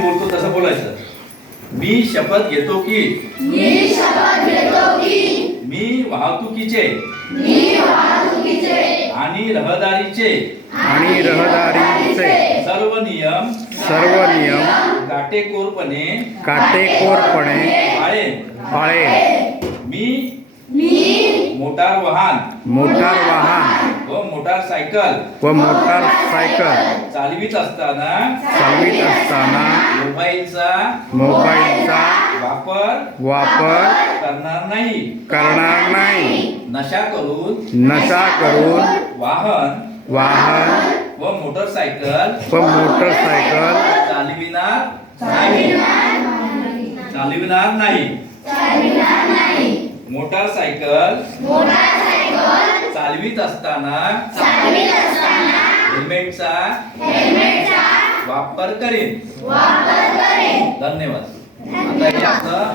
बोलतो तसं बोलायचं. मी शपथ घेतो की मी वाहतुकीचे आणि रहदारीचे सर्व नियम काटेकोरपणे पाळेन. मी मोटार वाहन व मोटारसायकल चालवित असताना मोबाईलचा वापर करणार नाही. नशा करून वाहन व मोटरसायकल चालविणार नाही. मोटारसायकल चालवित असताना हेल्मेटचा वापर करेन. धन्यवाद. आता हे आपलं